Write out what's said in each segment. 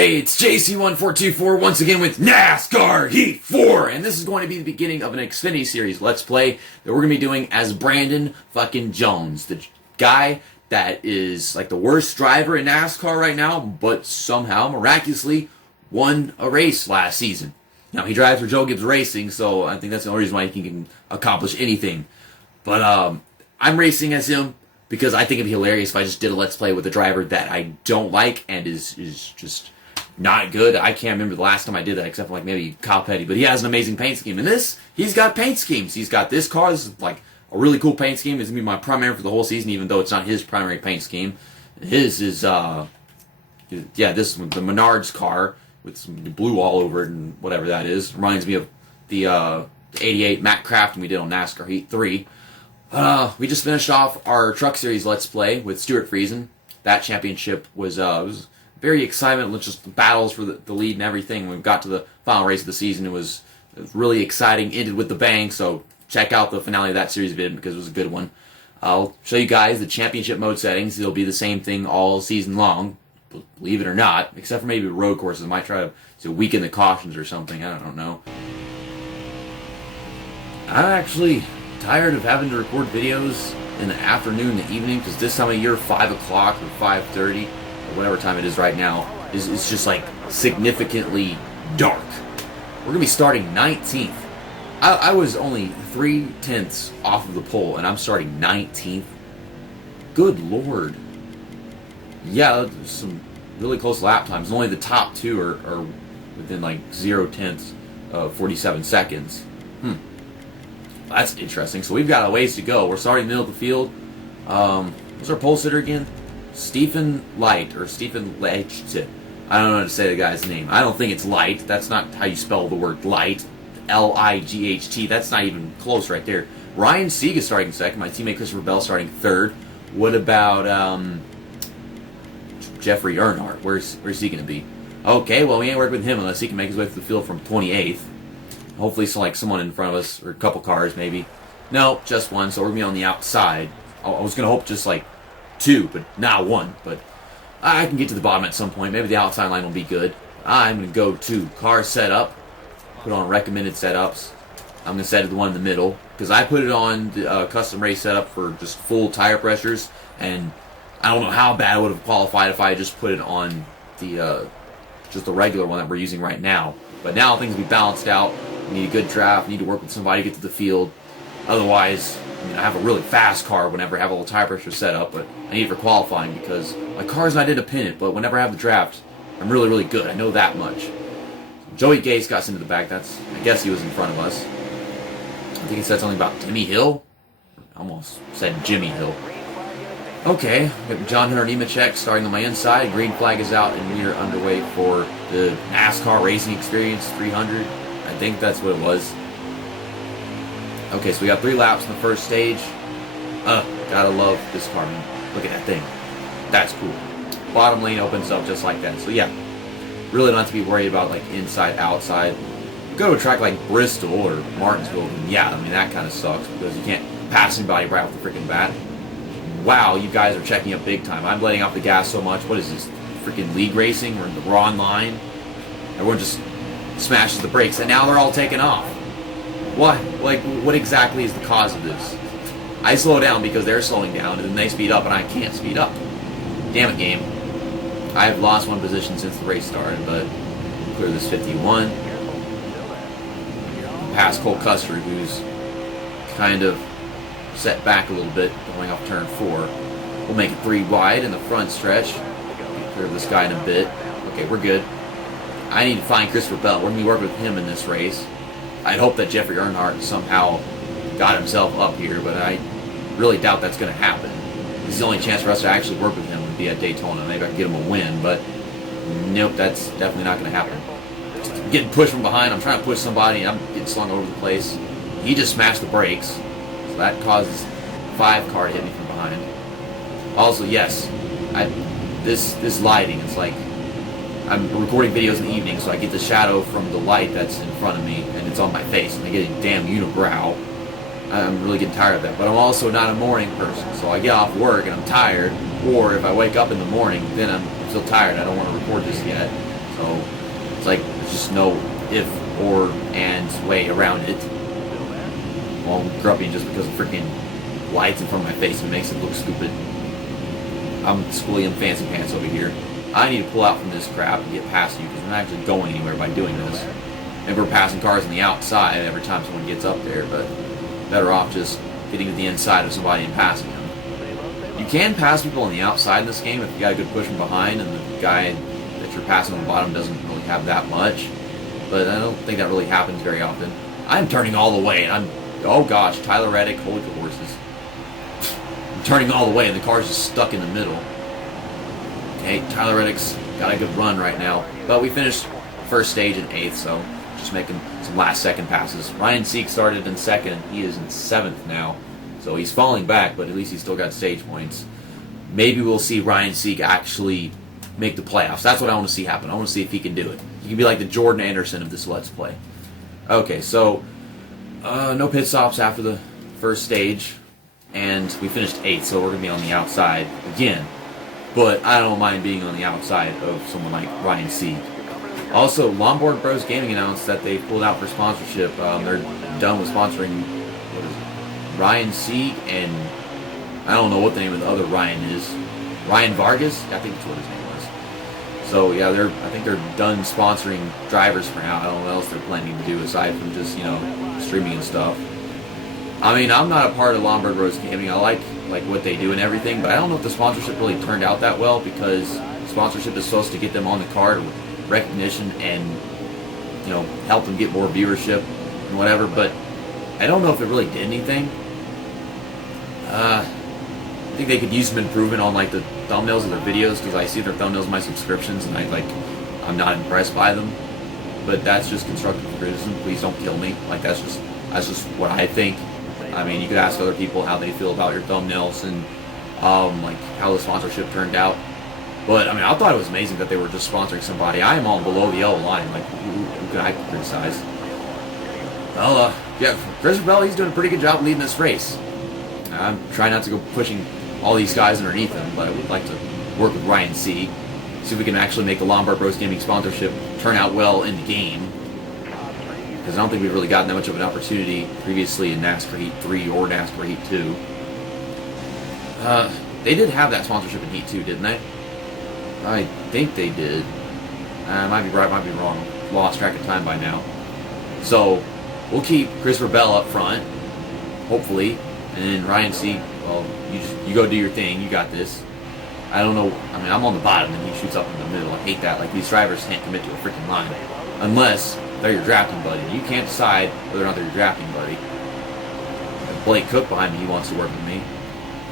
Hey, it's JC1424 once again with NASCAR Heat 4, and this is going to be the beginning of an Xfinity Series Let's Play that we're going to be doing as Brandon fucking Jones, the guy that is like the worst driver in NASCAR right now, but somehow, miraculously, won a race last season. Now, he drives for Joe Gibbs Racing, so I think that's the only reason why he can accomplish anything. But I'm racing as him because I think it'd be hilarious if I just did a Let's Play with a driver that I don't like and is just not good. I can't remember the last time I did that, except for like maybe Kyle Petty. But he has an amazing paint scheme. And this, he's got paint schemes. He's got this car. This is like a really cool paint scheme. It's going to be my primary for the whole season, even though it's not his primary paint scheme. His is, yeah, this one, the Menards car with some blue all over it and whatever that is. Reminds me of the 88 Matt Crafton we did on NASCAR Heat 3. We just finished off our Truck Series Let's Play with Stuart Friesen. That championship was very excitement, just battles for the lead and everything. When we got to the final race of the season, it was really exciting. Ended with the bang, so check out the finale of that series vid because it was a good one. I'll show you guys the championship mode settings. It'll be the same thing all season long, believe it or not, except for maybe road courses. Might try to weaken the cautions or something. I don't know. I'm actually tired of having to record videos in the afternoon, the evening, because this time of year, 5 o'clock or 5:30, or whatever time it is right now, is just like significantly dark. We're going to be starting 19th. I was only 3/10 off of the pole, and I'm starting 19th. Good Lord. Yeah, there's some really close lap times. Only the top two are within like 0.10 of 47 seconds. That's interesting. So we've got a ways to go. We're starting in the middle of the field. What's our pole sitter again? Stephen Light, or Stephen Light. I don't know how to say the guy's name. I don't think it's Light. That's not how you spell the word light. L-I-G-H-T. That's not even close right there. Ryan Sieg is starting second. My teammate Christopher Bell starting third. What about Jeffrey Earnhardt? Where's he going to be? Okay, well, we ain't working with him unless he can make his way through the field from 28th. Hopefully, like someone in front of us, or a couple cars maybe. No, just one. So we're gonna be on the outside. I was gonna hope just like two, but now one. But I can get to the bottom at some point. Maybe the outside line will be good. I'm gonna go to car setup. Put on recommended setups. I'm gonna set it the one in the middle because I put it on the custom race setup for just full tire pressures, and I don't know how bad I would have qualified if I just put it on the just the regular one that we're using right now. But now things will be balanced out. Need a good draft, need to work with somebody to get to the field. Otherwise, I have a really fast car whenever I have all the tire pressure set up, but I need it for qualifying because my car's not independent, but whenever I have the draft, I'm really, really good. I know that much. Joey Gase got us into the back. I guess he was in front of us. I think he said something about Timmy Hill. I almost said Jimmy Hill. Okay, got John Hunter Nemechek starting on my inside. Green flag is out, and we are underway for the NASCAR Racing Experience 300. I think that's what it was. Okay, so we got 3 laps in the first stage. Gotta love this car, man. Look at that thing. That's cool. Bottom lane opens up just like that. So yeah, really don't have to be worried about like inside, outside. Go to a track like Bristol or Martinsville, and yeah, I mean that kind of sucks because you can't pass anybody right off the freaking bat. Wow, you guys are checking up big time. I'm letting off the gas so much. What is this? Freaking league racing? We're online. Everyone just smashes the brakes, and now they're all taking off. What exactly is the cause of this? I slow down because they're slowing down, and then they speed up, and I can't speed up. Damn it, game. I've lost one position since the race started, but clear this 51. Past Cole Custer, who's kind of set back a little bit, going off turn 4. We'll make it 3 wide in the front stretch. Clear this guy in a bit. Okay, we're good. I need to find Christopher Bell. We're going to be working with him in this race. I'd hope that Jeffrey Earnhardt somehow got himself up here, but I really doubt that's going to happen. This is the only chance for us to actually work with him would be at Daytona. Maybe I can get him a win, but nope, that's definitely not going to happen. Just getting pushed from behind. I'm trying to push somebody, and I'm getting slung over the place. He just smashed the brakes, so that causes 5 car to hit me from behind. Also, yes, this lighting, it's like I'm recording videos in the evening, so I get the shadow from the light that's in front of me, and it's on my face, and I get a damn unibrow. I'm really getting tired of that. But I'm also not a morning person, so I get off work and I'm tired, or if I wake up in the morning, then I'm still tired. I don't want to record this yet. So it's like there's just no if or and way around it. Well, I'm grumpy just because of freaking lights in front of my face and it makes it look stupid. I'm schooling fancy pants over here. I need to pull out from this crap and get past you because we're not actually going anywhere by doing this. And we're passing cars on the outside every time someone gets up there, but better off just getting to the inside of somebody and passing them. You can pass people on the outside in this game if you got a good push from behind and the guy that you're passing on the bottom doesn't really have that much. But I don't think that really happens very often. I'm turning all the way and oh gosh, Tyler Reddick, holy horses. I'm turning all the way and the car's just stuck in the middle. Okay, Tyler Reddick's got a good run right now. But we finished first stage in 8th, so just making some last second passes. Ryan Sieg started in 2nd. He is in 7th now. So he's falling back, but at least he's still got stage points. Maybe we'll see Ryan Sieg actually make the playoffs. That's what I want to see happen. I want to see if he can do it. He can be like the Jordan Anderson of this Let's Play. Okay, so no pit stops after the first stage. And we finished 8th, so we're going to be on the outside again. But I don't mind being on the outside of someone like Ryan Sieg. Also, Lombard Bros Gaming announced that they pulled out for sponsorship. They're done with sponsoring Ryan Sieg and I don't know what the name of the other Ryan is. Ryan Vargas? I think that's what his name was. So yeah, I think they're done sponsoring drivers for now. I don't know what else they're planning to do aside from just, streaming and stuff. I mean, I'm not a part of Lombard Bros Gaming. I like what they do and everything, but I don't know if the sponsorship really turned out that well because sponsorship is supposed to get them on the card, recognition, and help them get more viewership and whatever. But I don't know if it really did anything. I think they could use some improvement on the thumbnails of their videos because I see their thumbnails in my subscriptions and I'm not impressed by them. But that's just constructive criticism. Please don't kill me. That's just what I think. I mean, you could ask other people how they feel about your thumbnails and how the sponsorship turned out. But I mean, I thought it was amazing that they were just sponsoring somebody. I am on below the yellow line. Who can I criticize? Well, yeah, Christopher Bell, he's doing a pretty good job leading this race. I'm trying not to go pushing all these guys underneath him, but I would like to work with Ryan Sieg, see if we can actually make the Lombard Bros Gaming sponsorship turn out well in the game. Because I don't think we've really gotten that much of an opportunity previously in NASCAR Heat 3 or NASCAR Heat 2. They did have that sponsorship in Heat 2, didn't they? I think they did. Might be right, might be wrong. Lost track of time by now. So, we'll keep Christopher Bell up front, hopefully. And then Ryan Sieg, well, you go do your thing. You got this. I don't know. I mean, I'm on the bottom and he shoots up in the middle. I hate that. These drivers can't commit to a freaking line. Unless they're your drafting buddy. You can't decide whether or not they're your drafting buddy. Blake Cook behind me, he wants to work with me.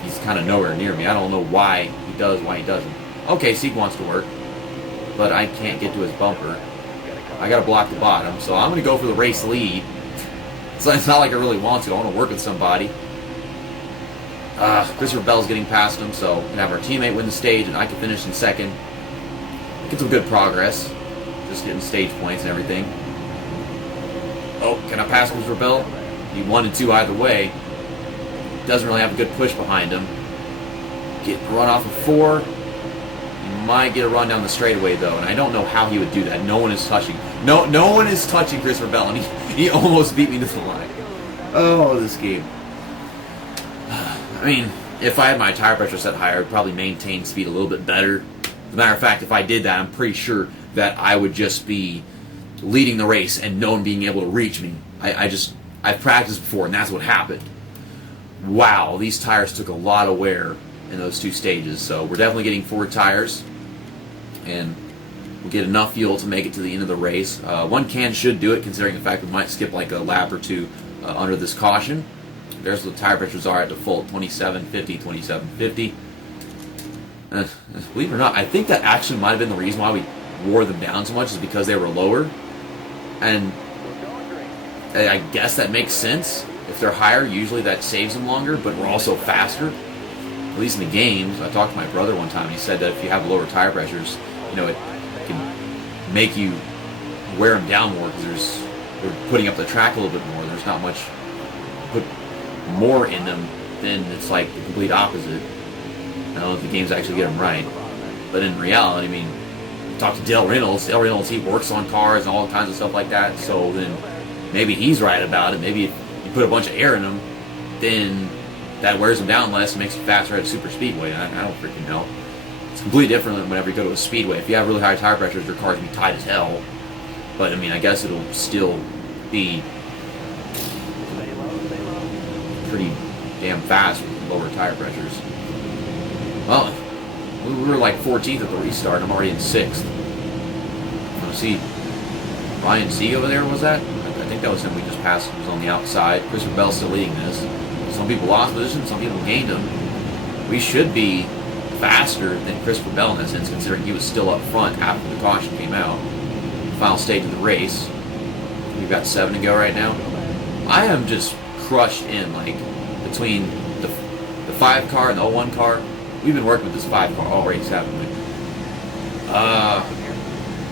He's kind of nowhere near me. I don't know why he does, why he doesn't. Okay, Sieg wants to work. But I can't get to his bumper. I got to block the bottom. So I'm going to go for the race lead. So it's not like I really want to. I want to work with somebody. Christopher Bell's getting past him, so we can have our teammate win the stage, and I can finish in 2nd. Get some good progress. Just getting stage points and everything. Oh, can I pass Christopher Bell? He 1 and 2 either way. Doesn't really have a good push behind him. Get a run off of 4. He might get a run down the straightaway, though, and I don't know how he would do that. No one is touching. No one is touching Christopher Bell, and he almost beat me to the line. Oh, this game. I mean, if I had my tire pressure set higher, I'd probably maintain speed a little bit better. As a matter of fact, if I did that, I'm pretty sure that I would just be leading the race and no one being able to reach me. I've practiced before, and that's what happened. Wow, these tires took a lot of wear in those 2 stages, so we're definitely getting 4 tires, and we'll get enough fuel to make it to the end of the race. 1 can should do it, considering the fact we might skip a lap or 2 under this caution. There's what the tire pressures are at default, 2750, 2750. Believe it or not, I think that actually might have been the reason why we wore them down so much, is because they were lower. And I guess that makes sense. If they're higher, usually that saves them longer, but we're also faster. At least in the games. I talked to my brother one time, and he said that if you have lower tire pressures, it can make you wear them down more because they're putting up the track a little bit more. There's not much put more in them, then it's the complete opposite. I don't know if the games actually get them right, but in reality, I mean, talk to Dale Reynolds. Dale Reynolds, he works on cars and all kinds of stuff like that. So then maybe he's right about it. Maybe if you put a bunch of air in them, then that wears them down less and makes them faster at a super speedway. I don't freaking know. It's completely different than whenever you go to a speedway. If you have really high tire pressures, your car's going to be tight as hell. But I mean, I guess it'll still be pretty damn fast with lower tire pressures. Well, we were like 14th at the restart. I'm already in 6th. See, Ryan Sieg over there, was that? I think that was him we just passed. He was on the outside. Christopher Bell's still leading this. Some people lost position, some people gained him. We should be faster than Christopher Bell in that sense, considering he was still up front after the caution came out. Final stage of the race. We've got 7 to go right now. I am just crushed in, like, between the 5 car and the 01 car. We've been working with this 5 car all race, haven't we?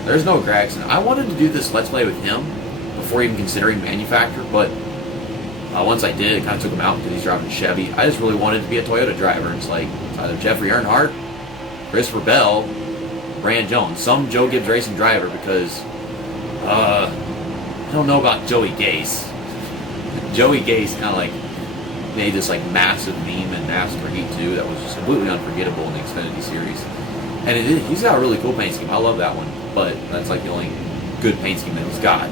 There's no Gregson. I wanted to do this Let's Play with him before even considering manufacturer, but once I did, it kind of took him out because he's driving a Chevy. I just really wanted to be a Toyota driver. It's like either Jeffrey Earnhardt, Christopher Bell, Brand Jones, some Joe Gibbs Racing driver, because I don't know about Joey Gase. Joey Gase kind of like made this like massive meme in NASCAR Heat 2 that was just completely unforgettable in the Xfinity Series. And he's got a really cool paint scheme. I love that one, but that's like the only good paint scheme that he's got.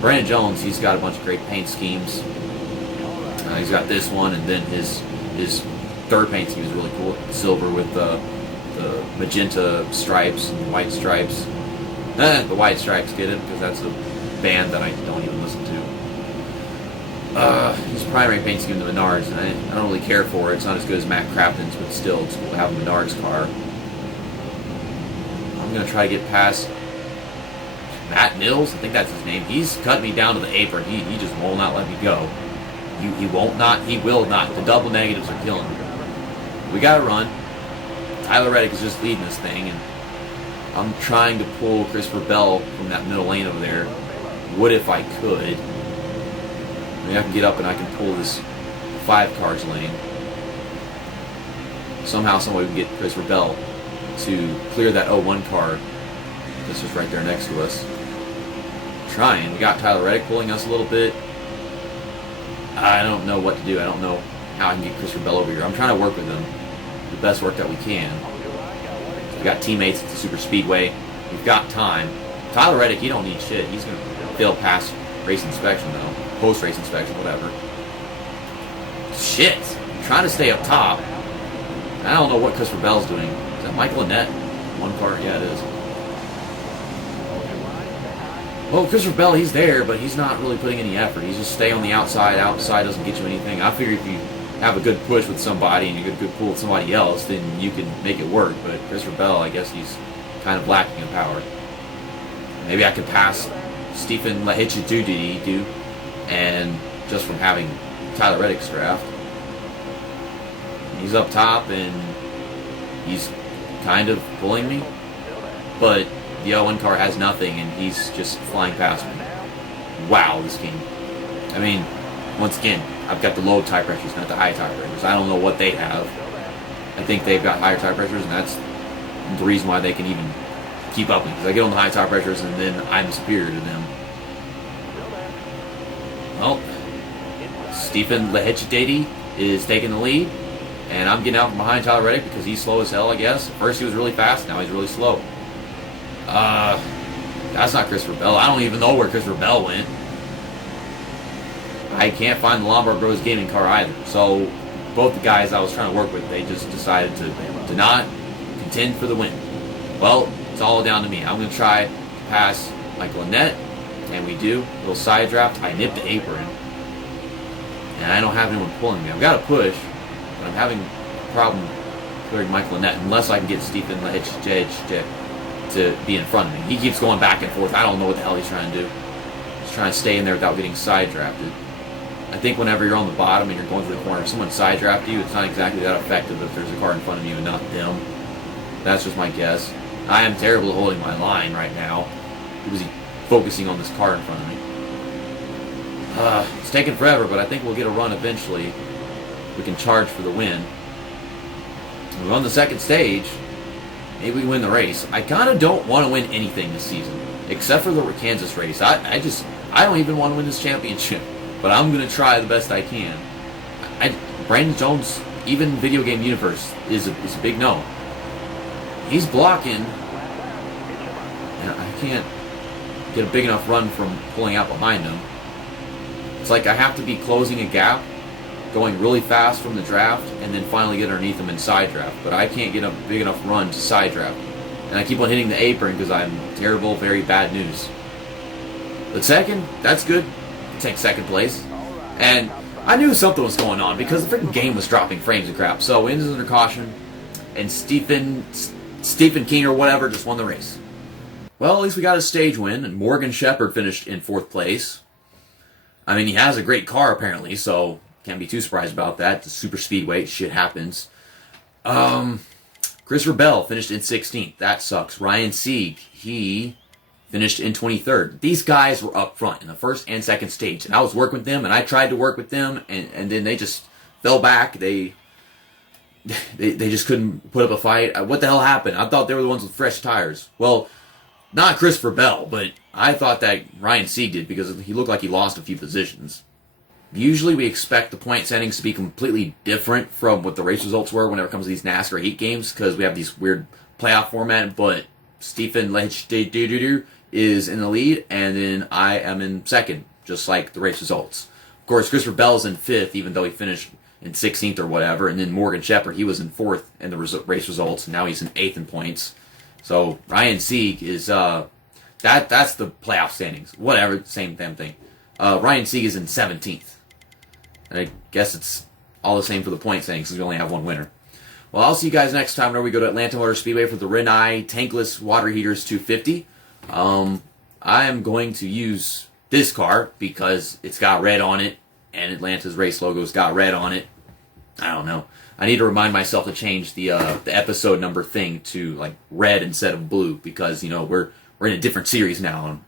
Brandon Jones, he's got a bunch of great paint schemes. He's got this one, and then his third paint scheme is really cool. Silver with the magenta stripes and white stripes. The white stripes get it, because that's a band that I don't even listen to. His primary paint scheme, the Menards, and I don't really care for it. It's not as good as Matt Crafton's, but still, it's cool to have a Menards car. I'm going to try to get past Matt Mills, I think that's his name. He's cut me down to the apron. He just will not let me go. He won't not. He will not. The double negatives are killing me. We got to run. Tyler Reddick is just leading this thing, and I'm trying to pull Christopher Bell from that middle lane over there. Would if I could. Maybe I can get up and I can pull this 5 cars lane. Somehow, some way we can get Christopher Bell to clear that 01 car that's just right there next to us. Trying. We got Tyler Reddick pulling us a little bit. I don't know what to do. I don't know how I can get Christopher Bell over here. I'm trying to work with him the best work that we can. We've got teammates at the super speedway. We've got time. Tyler Reddick, he don't need shit. He's going to fail past race inspection, though. Post-race inspection, whatever. Shit. I'm trying to stay up top. I don't know what Christopher Bell's doing. Is that Michael Annette? 1 car? Yeah, it is. Well, Christopher Bell, he's there, but he's not really putting any effort. He's just staying on the outside. Outside doesn't get you anything. I figure if you have a good push with somebody and you get a good pull with somebody else, then you can make it work. But Christopher Bell, I guess he's kind of lacking in power. Maybe I could pass Stephen Lahitchidudidi, and just from having Tyler Reddick's draft. He's up top, and he's kind of pulling me. But the 01 car has nothing, and he's just flying past me. Wow, this game. I mean, once again, I've got the low tire pressures, not the high tire pressures. I don't know what they have. I think they've got higher tire pressures, and that's the reason why they can even keep up with me. Because I get on the high tire pressures, and then I'm superior to them. Well, Stephen Lahitchidudidi is taking the lead, and I'm getting out from behind Tyler Reddick because he's slow as hell, I guess. At first he was really fast, now he's really slow. That's not Christopher Bell. I don't even know where Christopher Bell went. I can't find the Lombard Bros gaming car either. So both the guys I was trying to work with, they just decided to not contend for the win. Well, it's all down to me. I'm going to try to pass Michael Annette, and we do. A little side draft. I nip the apron, and I don't have anyone pulling me. I've got to push, but I'm having a problem clearing Michael Annette unless I can get Stephen Lahitchidudidi to be in front of me. He keeps going back and forth. I don't know what the hell he's trying to do. He's trying to stay in there without getting side drafted. I think whenever you're on the bottom and you're going through the corner, if someone side drafted you, it's not exactly that effective if there's a car in front of you and not them. That's just my guess. I am terrible at holding my line right now because he's focusing on this car in front of me. It's taking forever, but I think we'll get a run eventually. We can charge for the win. We run the second stage. Maybe we win the race. I kind of don't want to win anything this season, except for the Kansas race. I don't even want to win this championship, but I'm going to try the best I can. Brandon Jones, even video game universe, is a big no. He's blocking, and I can't get a big enough run from pulling out behind him. It's like I have to be closing a gap, going really fast from the draft, and then finally get underneath him in side draft. But I can't get a big enough run to side draft. And I keep on hitting the apron because I'm terrible, very bad news. But second, that's good. Take second place. And I knew something was going on because the freaking game was dropping frames and crap. So wins under caution, and Stephen King or whatever just won the race. Well, at least we got a stage win, and Morgan Shepherd finished in 4th place. I mean, he has a great car apparently, so can't be too surprised about that. It's a super speedway, shit happens. Christopher Bell finished in 16th. That sucks. Ryan Sieg, he finished in 23rd. These guys were up front in the first and second stage, and I was working with them, and I tried to work with them, and then they just fell back. They just couldn't put up a fight. What the hell happened? I thought they were the ones with fresh tires. Well, not Christopher Bell, but I thought that Ryan Sieg did because he looked like he lost a few positions. Usually we expect the point settings to be completely different from what the race results were whenever it comes to these NASCAR heat games because we have these weird playoff format, but Stephen Lechtd is in the lead, and then I am in second, just like the race results. Of course, Christopher Bell's in 5th, even though he finished in 16th or whatever, and then Morgan Shepherd, he was in 4th in the race results, and now he's in 8th in points. So Ryan Sieg is that's the playoff standings. Whatever, same damn thing. Ryan Sieg is in 17th. And I guess it's all the same for the point standings because we only have one winner. Well, I'll see you guys next time whenever we go to Atlanta Motor Speedway for the Rinnai Tankless Water Heaters 250. I am going to use this car because it's got red on it, and Atlanta's race logo's got red on it. I don't know. I need to remind myself to change the episode number thing to like red instead of blue because we're in a different series now. And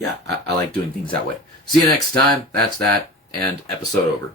yeah, I like doing things that way. See you next time. That's that, and episode over.